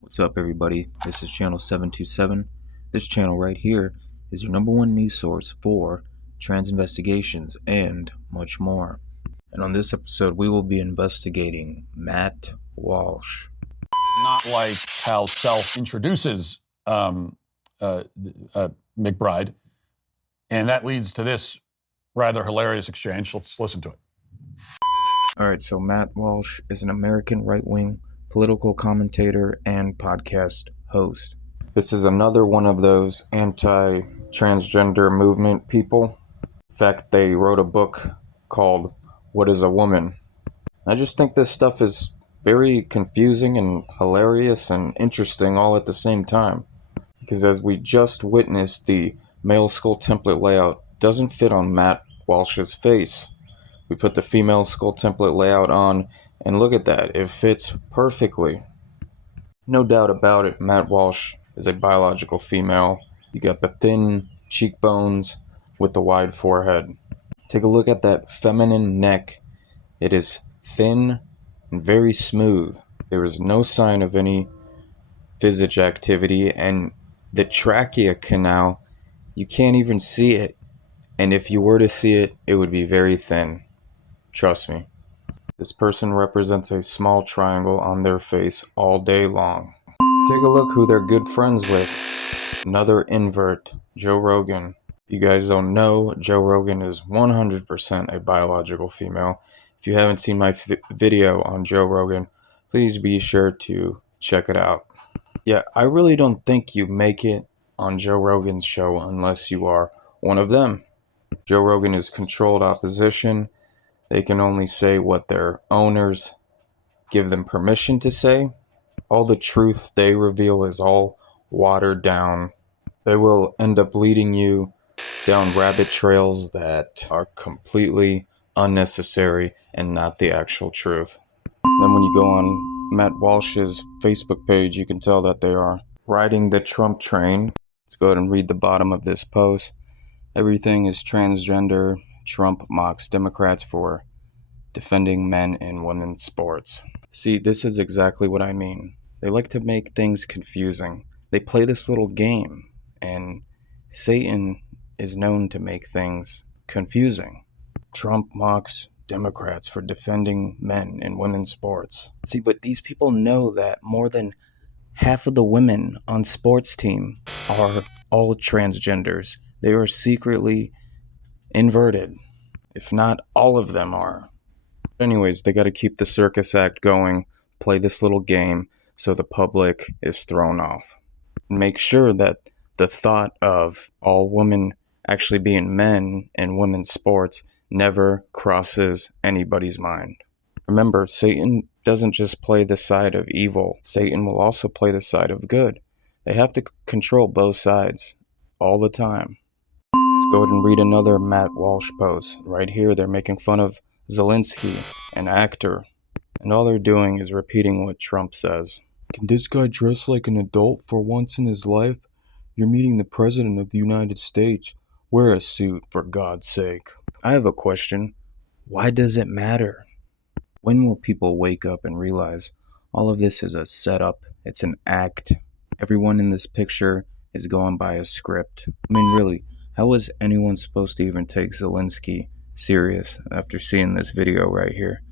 What's up, everybody? This is channel 727. This channel right here is your #1 news source for trans investigations and much more. And on this episode, we will be investigating Matt Walsh. Not like how Self introduces McBride. And that leads to this rather hilarious exchange. Let's listen to it. Alright, so Matt Walsh is an American right-wing political commentator and podcast host. This is another one of those anti-transgender movement people. In fact, they wrote a book called What is a Woman? I just think this stuff is very confusing and hilarious and interesting all at the same time. Because as we just witnessed, the male skull template layout doesn't fit on Matt Walsh's face. We put the female skull template layout on, and look at that, it fits perfectly. No doubt about it, Matt Walsh is a biological female. You got the thin cheekbones with the wide forehead. Take a look at that feminine neck. It is thin and very smooth. There is no sign of any visage activity, and the trachea canal, you can't even see it. And if you were to see it, it would be very thin. Trust me. This person represents a small triangle on their face all day long. Take a look who they're good friends with. Another invert, Joe Rogan. If you guys don't know, Joe Rogan is 100% a biological female. If you haven't seen my video on Joe Rogan, please be sure to check it out. Yeah, I really don't think you make it on Joe Rogan's show unless you are one of them. Joe Rogan is controlled opposition. They can only say what their owners give them permission to say. All the truth they reveal is all watered down. They will end up leading you down rabbit trails that are completely unnecessary and not the actual truth. Then when you go on Matt Walsh's Facebook page, you can tell that they are riding the Trump train. Let's go ahead and read the bottom of this post. Everything is transgender. Trump mocks Democrats for defending men in women's sports. See, this is exactly what I mean. They like to make things confusing. They play this little game, and Satan is known to make things confusing. Trump mocks Democrats for defending men in women's sports. See, but these people know that more than half of the women on sports team are all transgenders. They are secretly inverted. If not, all of them are. Anyways, they got to keep the circus act going, play this little game so the public is thrown off. Make sure that the thought of all women actually being men in women's sports never crosses anybody's mind. Remember, Satan doesn't just play the side of evil. Satan will also play the side of good. They have to control both sides all the time. Let's go ahead and read another Matt Walsh post. Right here, they're making fun of Zelensky, an actor, and all they're doing is repeating what Trump says. Can this guy dress like an adult for once in his life? You're meeting the President of the United States. Wear a suit, for God's sake. I have a question. Why does it matter? When will people wake up and realize all of this is a setup? It's an act. Everyone in this picture is going by a script. I mean, really. How is anyone supposed to even take Zelensky serious after seeing this video right here?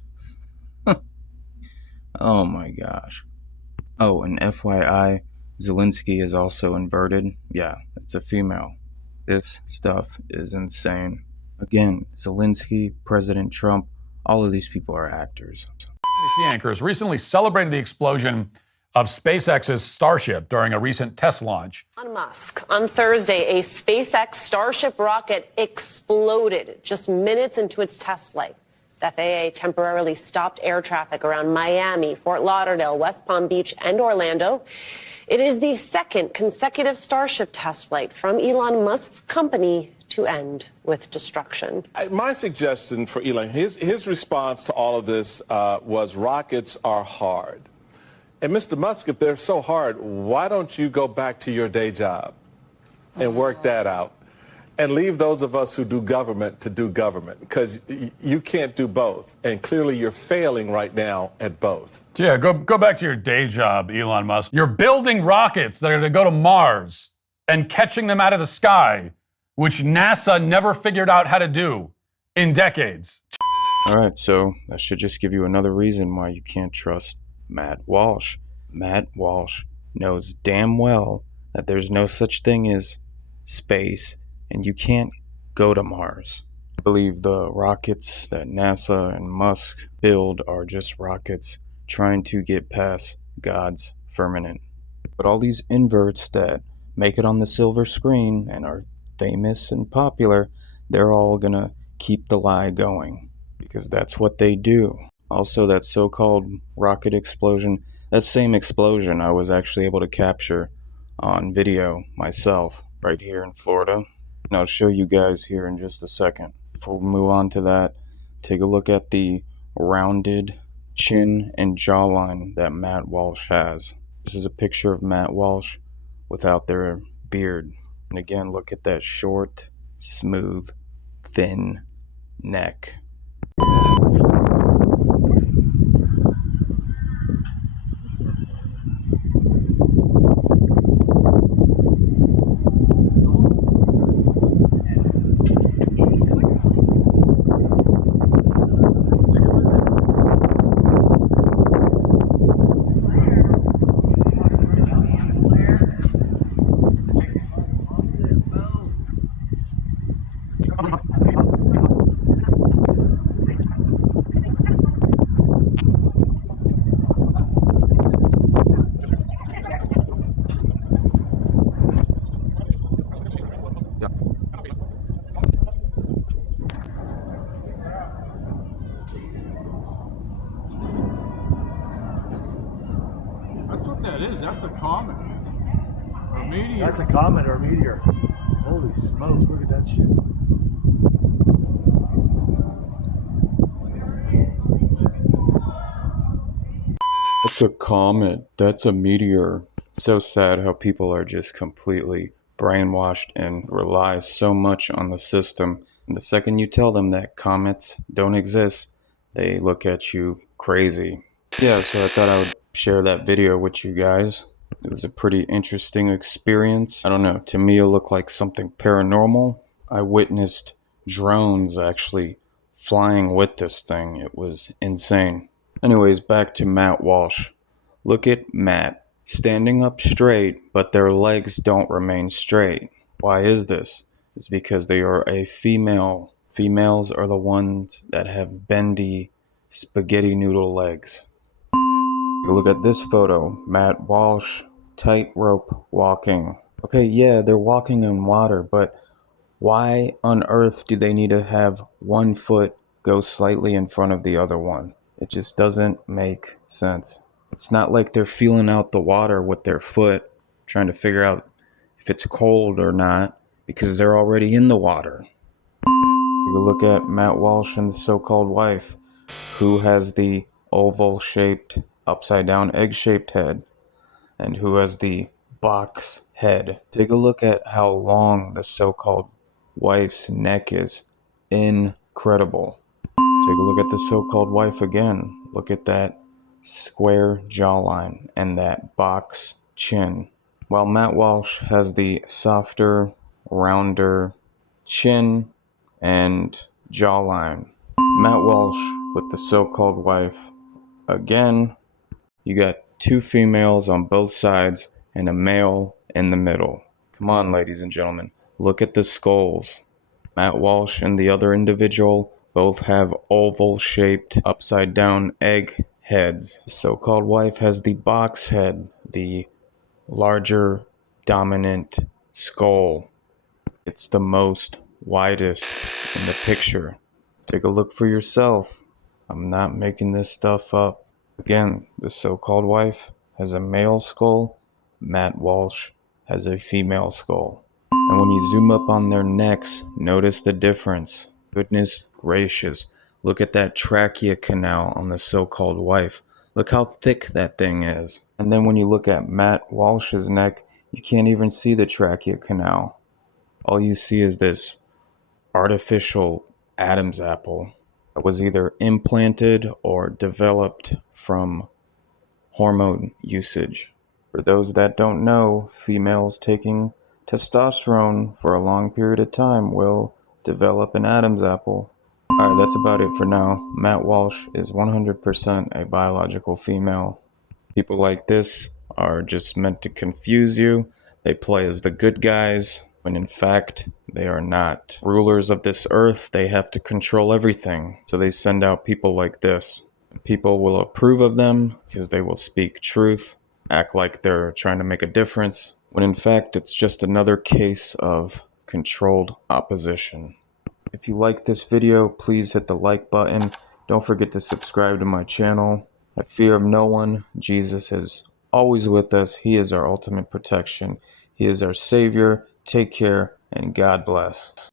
Oh my gosh. Oh, and FYI, Zelensky is also inverted. Yeah, it's a female. This stuff is insane. Again, Zelensky, President Trump, all of these people are actors. NBC anchors recently celebrated the explosion of SpaceX's Starship during a recent test launch. Elon Musk. On Thursday, a SpaceX Starship rocket exploded just minutes into its test flight. The FAA temporarily stopped air traffic around Miami, Fort Lauderdale, West Palm Beach, and Orlando. It is the second consecutive Starship test flight from Elon Musk's company to end with destruction. My suggestion for Elon, his response to all of this was rockets are hard. And Mr. Musk, if they're so hard, why don't you go back to your day job and work that out? and leave those of us who do government to do government, because you can't do both. And clearly you're failing right now at both. Yeah, go back to your day job, Elon Musk. You're building rockets that are going to go to Mars and catching them out of the sky, which NASA never figured out how to do in decades. All right, so that should just give you another reason why you can't trust Matt Walsh. Matt Walsh knows damn well that there's no such thing as space, and you can't go to Mars. I believe the rockets that NASA and Musk build are just rockets trying to get past God's firmament. But all these inverts that make it on the silver screen and are famous and popular, they're all gonna keep the lie going, because that's what they do. Also, that so-called rocket explosion, that same explosion I was actually able to capture on video myself right here in Florida. And I'll show you guys here in just a second. Before we move on to that, take a look at the rounded chin and jawline that Matt Walsh has. This is a picture of Matt Walsh without their beard. And again, look at that short, smooth, thin neck. That's what that is. That's a comet. Or a meteor. That's a comet or a meteor. Holy smokes, look at that shit. That's a comet. That's a meteor. It's so sad how people are just completely brainwashed and rely so much on the system. And the second you tell them that comets don't exist, they look at you crazy. Yeah, so I thought I would share that video with you guys. It was a pretty interesting experience. I don't know, to me it looked like something paranormal. I witnessed drones actually flying with this thing. It was insane. Anyways, back to Matt Walsh. Look at Matt, standing up straight, but their legs don't remain straight. Why is this? It's because they are a female. Females are the ones that have bendy spaghetti noodle legs. Look at this photo. Matt Walsh, tightrope walking. Okay, yeah, they're walking in water, but why on earth do they need to have one foot go slightly in front of the other one? It just doesn't make sense. It's not like they're feeling out the water with their foot, trying to figure out if it's cold or not, because they're already in the water. You look at Matt Walsh and the so-called wife, who has the oval-shaped, upside-down, egg-shaped head, and who has the box head. Take a look at how long the so-called wife's neck is. Incredible. Take a look at the so-called wife again. Look at that square jawline and that box chin. While Matt Walsh has the softer, rounder chin and jawline. Matt Walsh with the so-called wife. Again, you got two females on both sides and a male in the middle. Come on, ladies and gentlemen. Look at the skulls. Matt Walsh and the other individual both have oval-shaped, upside-down egg heads. The so-called wife has the box head, the larger, dominant skull. It's the most widest in the picture. Take a look for yourself. I'm not making this stuff up. Again, the so-called wife has a male skull. Matt Walsh has a female skull. And when you zoom up on their necks, notice the difference. Goodness gracious. Look at that trachea canal on the so-called wife. Look how thick that thing is. And then when you look at Matt Walsh's neck, you can't even see the trachea canal. All you see is this artificial Adam's apple that was either implanted or developed from hormone usage. For those that don't know, females taking testosterone for a long period of time will develop an Adam's apple. Alright, that's about it for now. Matt Walsh is 100% a biological female. People like this are just meant to confuse you. They play as the good guys, when in fact, they are not. Rulers of this earth, they have to control everything. So they send out people like this. People will approve of them because they will speak truth, act like they're trying to make a difference, when in fact, it's just another case of controlled opposition. If you like this video, please hit the like button. Don't forget to subscribe to my channel. I fear of no one. Jesus is always with us. He is our ultimate protection. He is our Savior. Take care, and God bless.